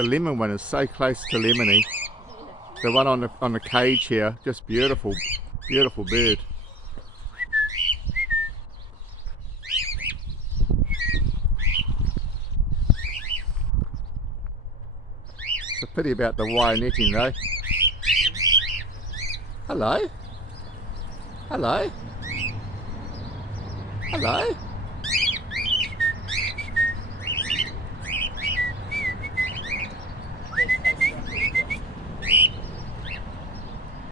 The lemon one is so close to lemony. The one on the cage here, just beautiful, beautiful bird. It's a pity about the wire netting though. Hello? Hello? Hello?